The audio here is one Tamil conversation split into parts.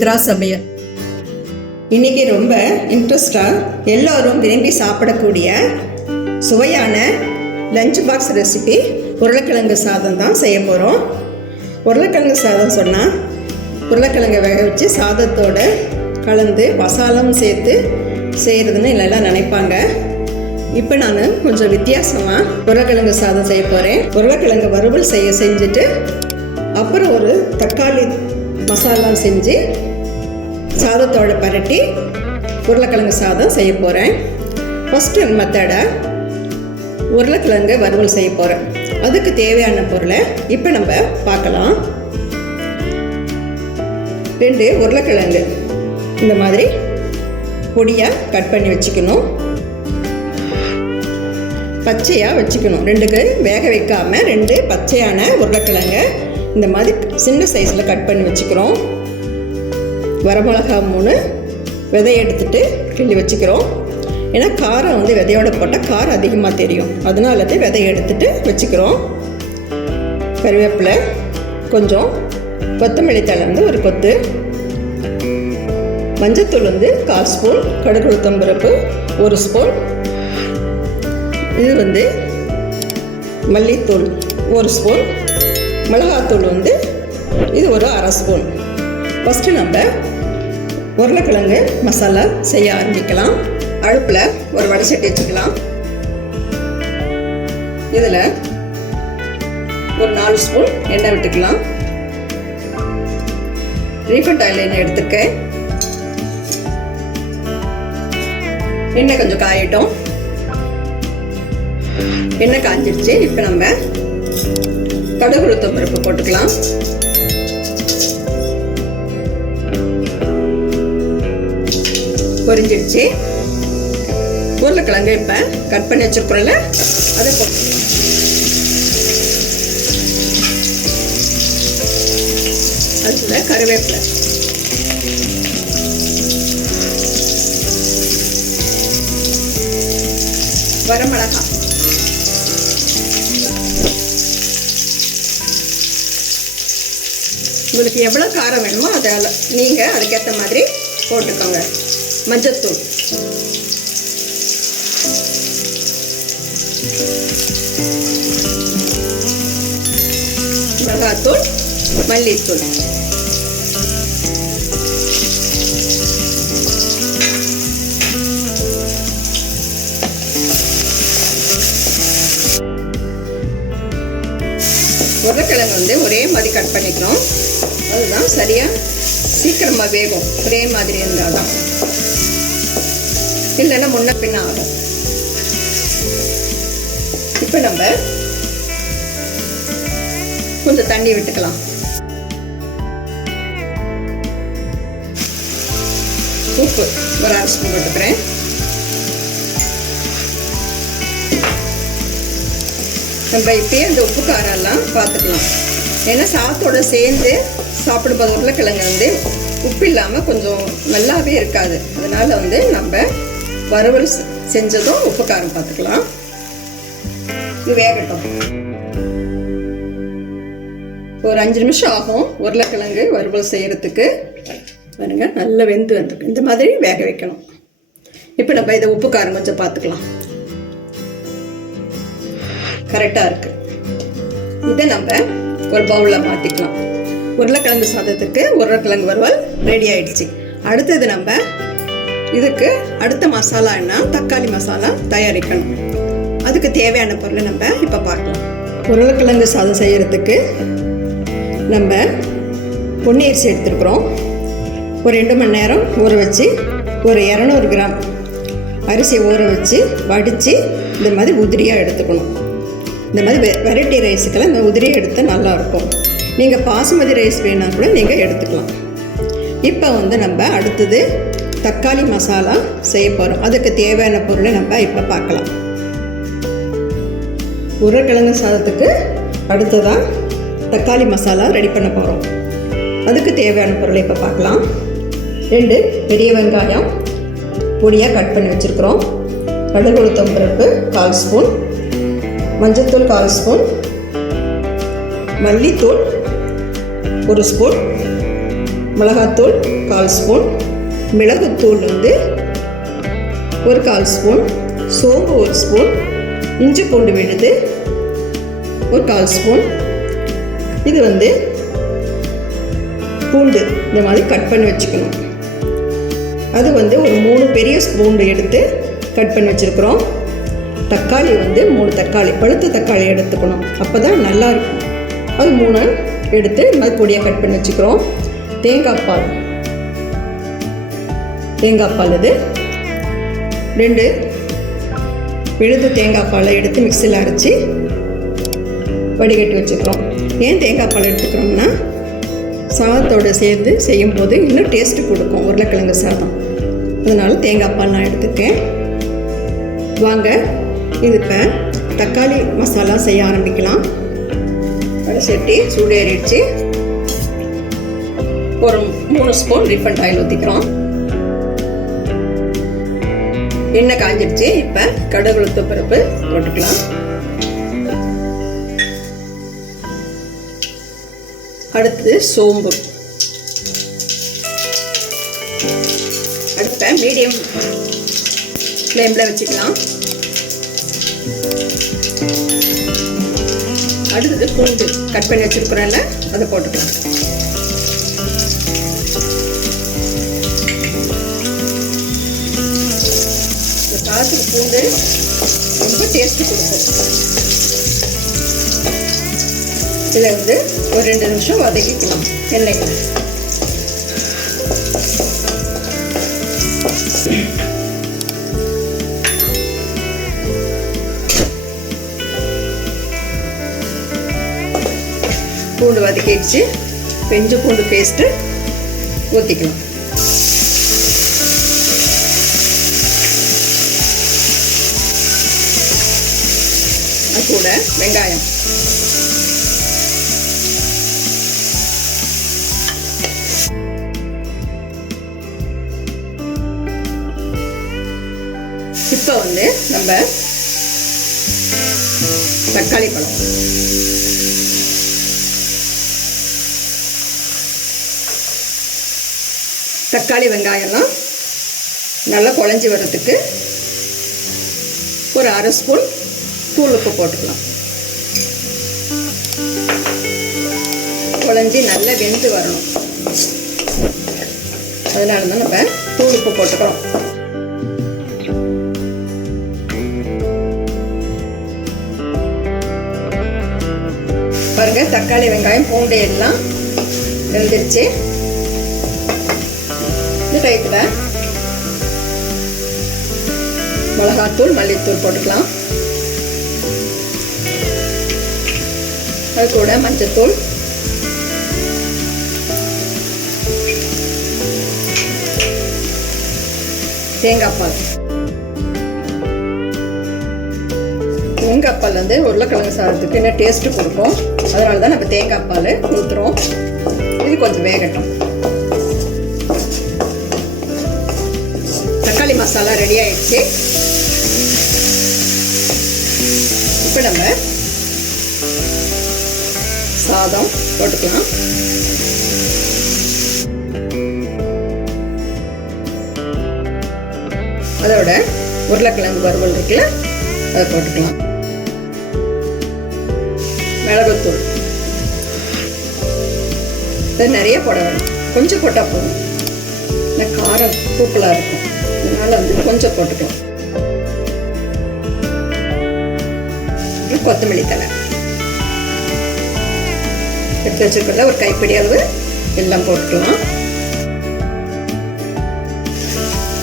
சித்ரா சமையல் இன்னைக்கு ரொம்ப இன்ட்ரெஸ்டாக எல்லோரும் விரும்பி சாப்பிடக்கூடிய சுவையான லஞ்ச் பாக்ஸ் ரெசிபி உருளைக்கிழங்கு சாதம் தான் செய்ய போகிறோம். உருளைக்கிழங்கு சாதம் சொன்னால் உருளைக்கிழங்கை வேக வச்சு சாதத்தோடு கலந்து மசாலாவும் சேர்த்து செய்கிறதுன்னு எல்லாம் நினைப்பாங்க. இப்போ நான் கொஞ்சம் வித்தியாசமாக உருளைக்கிழங்கு சாதம் செய்ய போகிறேன். உருளைக்கிழங்கு வறுவல் செஞ்சுட்டு அப்புறம் ஒரு தக்காளி மசாலா செஞ்சு சாதத்தோடு பரட்டி உருளைக்கிழங்கு சாதம் செய்ய போகிறேன். ஃபஸ்ட்டு மெத்தடை உருளைக்கிழங்கு வறுவல் செய்ய போகிறேன். அதுக்கு தேவையான பொருளை இப்போ நம்ம பார்க்கலாம். 2 உருளைக்கிழங்கு இந்த மாதிரி பொடியாக கட் பண்ணி வச்சுக்கணும். பச்சையாக வச்சுக்கணும். 2க்கு வேக வைக்காமல் 2 பச்சையான உருளைக்கிழங்கு இந்த மாதிரி சின்ன சைஸில் கட் பண்ணி வச்சுக்கிறோம். வரமிளகா 3 விதையை எடுத்துகிட்டு கிள்ளி வச்சுக்கிறோம். ஏன்னா காரம் விதையோட போட்டால் காரம் அதிகமாக தெரியும், அதனால விதையை எடுத்துகிட்டு வச்சுக்கிறோம். கருவேப்பிலை கொஞ்சம், கொத்தமல்லி தழை ஒரு கொத்து, மஞ்சத்தூள் 1/4 ஸ்பூன், கடுகு உளுத்தம்பருப்பு 1 ஸ்பூன், இது மல்லித்தூள் 1 ஸ்பூன், மிளகாத்தூள் இது ஒரு 1/2 ஸ்பூன். ஃபஸ்ட்டு நம்ம உருளைக்கிழங்கு மசாலா செய்ய ஆரம்பிக்கலாம். அடுப்பில் ஒரு வடை சட்டி வச்சுக்கலாம். இதில் ஒரு 4 ஸ்பூன் எண்ணெய் விட்டுக்கலாம். ரீஃபைண்ட் ஆயில் எண்ணெய் எடுத்துருக்கேன். எண்ணெய் கொஞ்சம் காயட்டும். எண்ணெய் காஞ்சிடுச்சு. இப்போ நம்ம கடுகு உளுத்தம்பருப்பு போட்டுக்கலாம். பொரிஞ்சிடுச்சு. உருளைக்கிழங்கு இப்போ கட் பண்ணி வச்சிருக்கிறோம்ல அதை போட்டு அதுல கருவேப்பிலை, வரமிளகா, உங்களுக்கு எவ்வளோ காரம் வேணுமோ அதில் நீங்கள் அதுக்கேற்ற மாதிரி போட்டுக்கோங்க. மஞ்சத்தூள், மிளகாத்தூள், மல்லித்தூள், உருளைக்கிழங்கு ஒரே மாதிரி கட் பண்ணிக்கணும். அதுதான் சரியாக சீக்கிரமாக வேகும். ஒரே மாதிரி இருந்தால் தான், இல்லைன்னா முன்ன பின்ன ஆகும். இப்போ நம்ம கொஞ்சம் தண்ணி விட்டுக்கலாம். உப்பு ஒரு 1/2 ஸ்பூன் போட்டுக்கிறேன். நம்ம இப்பயே அந்த உப்பு காரெல்லாம் பார்த்துக்கலாம். ஏன்னா சாதத்தோடு சேர்ந்து சாப்பிடும்போது உருளைக்கிழங்கு உப்பு இல்லாமல் கொஞ்சம் நல்லாவே இருக்காது. அதனால் நம்ம வறுவல் செஞ்சதும் உப்பு காரம் பார்த்துக்கலாம். இது வேகட்டும். ஒரு 5 நிமிஷம் ஆகும் உருளைக்கிழங்கு வறுவல் செய்கிறதுக்கு. பாருங்க, நல்லா வெந்து வந்துருக்கு. இந்த மாதிரி வேக வைக்கணும். இப்போ நம்ம இதை உப்பு காரம் கொஞ்சம் பார்த்துக்கலாம். கரெக்டாக இருக்குது. இதை நம்ம ஒரு பவுலில் மாற்றிக்கலாம். உருளைக்கிழங்கு சாதத்துக்கு உருளைக்கிழங்கு வறுவல் ரெடி ஆயிடுச்சு. அடுத்தது நம்ம இதுக்கு அடுத்த மசாலா என்ன, தக்காளி மசாலா தயாரிக்கணும். அதுக்கு தேவையான பொருளை நம்ம இப்போ பார்க்கலாம். உருளைக்கிழங்கு சாதம் செய்கிறதுக்கு நம்ம பொன்னி-அரிசி எடுத்துருக்குறோம். ஒரு 2 மணி நேரம் ஊற வச்சு ஒரு 200 கிராம் அரிசியை ஊற வச்சு வடித்து இந்த மாதிரி உதிரியாக எடுத்துக்கணும். இந்த மாதிரி வெரைட்டி ரைஸுக்கெல்லாம் இந்த உதிரியாக எடுத்தால் நல்லாயிருக்கும். நீங்கள் பாசுமதி ரைஸ் வேணால் கூட நீங்கள் எடுத்துக்கலாம். இப்போ நம்ம அடுத்தது தக்காளி மசாலா செய்ய போகிறோம். அதுக்கு தேவையான பொருளை நம்ம இப்போ பார்க்கலாம். உருளைக்கிழங்கு சாதத்துக்கு அடுத்ததாக தக்காளி மசாலா ரெடி பண்ண போகிறோம். அதுக்கு தேவையான பொருளை இப்போ பார்க்கலாம். 2 பெரிய வெங்காயம் பொடியாக கட் பண்ணி வச்சுருக்குறோம். கடுகு உளுத்தம்பருப்பு 1/4 ஸ்பூன், மஞ்சத்தூள் 1/4 ஸ்பூன், மல்லித்தூள் 1 ஸ்பூன், மிளகாத்தூள் 1/4 ஸ்பூன், மிளகுத்தூள் வந்து 1/4 ஸ்பூன், சோம்பு 1 ஸ்பூன், இஞ்சி பூண்டு விழுது 1/4 ஸ்பூன். இது வந்து பூண்டு இந்த மாதிரி கட் பண்ணி வச்சுக்கணும். அது வந்து ஒரு 3 பெரிய ஸ்பூன் எடுத்து கட் பண்ணி வச்சுருக்குறோம். தக்காளி வந்து 3 தக்காளி, பழுத்த தக்காளி எடுத்துக்கணும், அப்போ தான் நல்லாயிருக்கும். அது 3 எடுத்து இந்த மாதிரி பொடியாக கட் பண்ணி வச்சுக்கிறோம். தேங்காய் பால் இது 2 விழுது தேங்காய் பாலை எடுத்து மிக்சியில் அரைச்சி வடிகட்டி வச்சுக்கிறோம். ஏன் தேங்காய் பால் எடுத்துக்கிறோம்னா சாதத்தோடு சேர்ந்து செய்யும்போது இன்னும் டேஸ்ட்டு கொடுக்கும் உருளைக்கிழங்கு சாதம். அதனால் தேங்காய் பால் நான் எடுத்துக்கேன். வாங்க இது இப்போ தக்காளி மசாலா செய்ய ஆரம்பிக்கலாம். சட்டி சூடேறிடுச்சு. ஒரு 3 ஸ்பூன் ரீஃபைண்ட் ஆயில் ஊற்றிக்கிறோம். எண்ணெய் காஞ்சிடுச்சு. இப்போ கடுகு உளுத்தம் பருப்பு போட்டுக்கலாம். அடுத்து சோம்பு. அடுத்த மீடியம் ஃப்ளேமில் வச்சுக்கலாம். அடுத்தது பூண்டு கட் பண்ணி வச்சுருக்குறேன்ல, அதை போட்டுக்கலாம். இந்த காரத்துக்கு பூண்டு ரொம்ப டேஸ்ட்டு கொடுக்கும். இதில் வந்து ஒரு 2 நிமிஷம் வதக்கிக்கலாம் எண்ணெயில். பூண்டு வதக்கிடுச்சு. இஞ்சி பூண்டு பேஸ்ட்டு ஊற்றிக்கலாம். அது கூட வெங்காயம், இப்போ வந்து நம்ம தக்காளி பழம், தக்காளி வெங்காயம்லாம் நல்லா குழஞ்சி வர்றதுக்கு ஒரு 1/2 ஸ்பூன் தூள் உப்பு போட்டுக்கலாம். குழஞ்சி நல்லா வெந்து வரணும், அதனால தான் நம்ம தூள் உப்பு போட்டுக்கிறோம். பாருங்க, தக்காளி வெங்காயம் பூண்டு எல்லாம் வெந்துருச்சு. இந்த டைப்பில் மிளகாத்தூள், மல்லித்தூள் போட்டுக்கலாம். அது கூட மஞ்சத்தூள், தேங்காய் பால். தேங்காய் பால் வந்து உருளைக்கிழங்கு சாதத்துக்கு இன்னும் டேஸ்ட்டு கொடுக்கும். அதனால தான் நம்ம தேங்காய் பால் ஊற்றுறோம். இது கொஞ்சம் வேகட்டும். தக்காளி மசாலா ரெடி ஆயிடுச்சு. இப்போ நம்ம சாதம் போட்டுக்கலாம். அதோட உருளைக்கிழங்கு வறுவல் இருக்குல்ல, அதை போட்டுக்கலாம். மிளகுத்தூள் இது நிறைய போட வேணும், கொஞ்சம் போட்டால் போதும். இந்த காரம் தூக்கலாக இருக்கும், அதனால வந்து கொஞ்சம் போட்டுக்கலாம். கொத்தமல்லி தழை எடுத்து வச்சுருக்கிறத ஒரு கைப்பிடி அளவு எல்லாம் போட்டுக்கலாம்.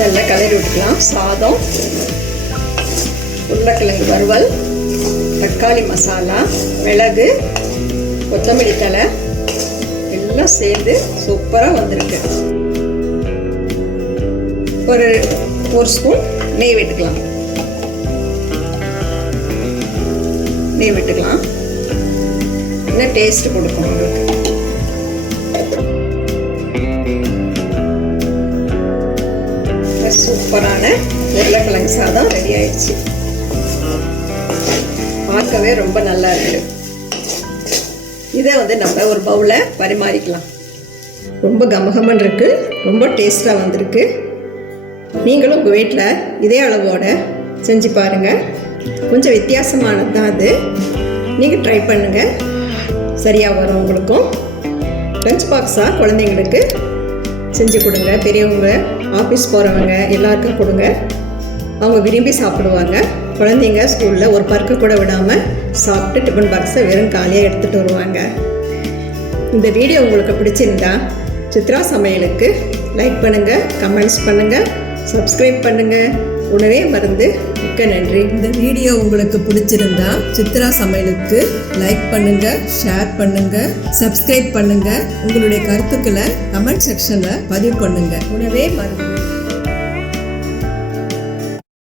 நல்லா கலரி விட்டுக்கலாம். சாதம், உருளைக்கிழங்கு வறுவல், தக்காளி மசாலா, மிளகு, கொத்தமல்லி தழை எல்லாம் சேர்ந்து சூப்பராக வந்திருக்கு. ஒரு ஸ்பூன் நெய் விட்டுக்கலாம். இன்னும் டேஸ்ட் கொடுக்கும் உங்களுக்கு. சூப்பரான உருளைக்கிழங்கு சாதம் ரெடி ஆயிடுச்சு. பார்க்கவே ரொம்ப நல்லா இருக்கு. இதை வந்து நம்ம ஒரு பவுலில் பரிமாறிக்கலாம். ரொம்ப கமகமன் இருக்கு. ரொம்ப டேஸ்ட்டாக வந்திருக்கு. நீங்களும் உங்கள் வீட்டில் இதே அளவோடு செஞ்சு பாருங்கள். கொஞ்சம் வித்தியாசமானது தான் அது. நீங்கள் ட்ரை பண்ணுங்கள், சரியாக வரும் உங்களுக்கும். லஞ்ச் பாக்ஸாக குழந்தைங்களுக்கு செஞ்சு கொடுங்க. பெரியவங்க, ஆஃபீஸ் போகிறவங்க எல்லாருக்கும் கொடுங்க. அவங்க விரும்பி சாப்பிடுவாங்க. குழந்தைங்க ஸ்கூலில் ஒரு பருக்கு கூட விடாமல் சாப்பிட்டு டிஃபன் பாக்ஸை வெறும் காலியாக எடுத்துகிட்டு வருவாங்க. இந்த வீடியோ உங்களுக்கு பிடிச்சிருந்தா சித்ரா சமையலுக்கு லைக் பண்ணுங்கள், கமெண்ட்ஸ் பண்ணுங்கள், சப்ஸ்கிரைப் பண்ணுங்கள். உணவே மருந்து. மிக்க நன்றி. இந்த வீடியோ உங்களுக்கு பிடிச்சிருந்தா சித்ரா சமையலுக்கு லைக் பண்ணுங்கள், ஷேர் பண்ணுங்கள், சப்ஸ்கிரைப் பண்ணுங்கள். உங்களுடைய கருத்துக்களை கமெண்ட் செக்ஷனில் பதிவு பண்ணுங்கள். உணவே மருந்து.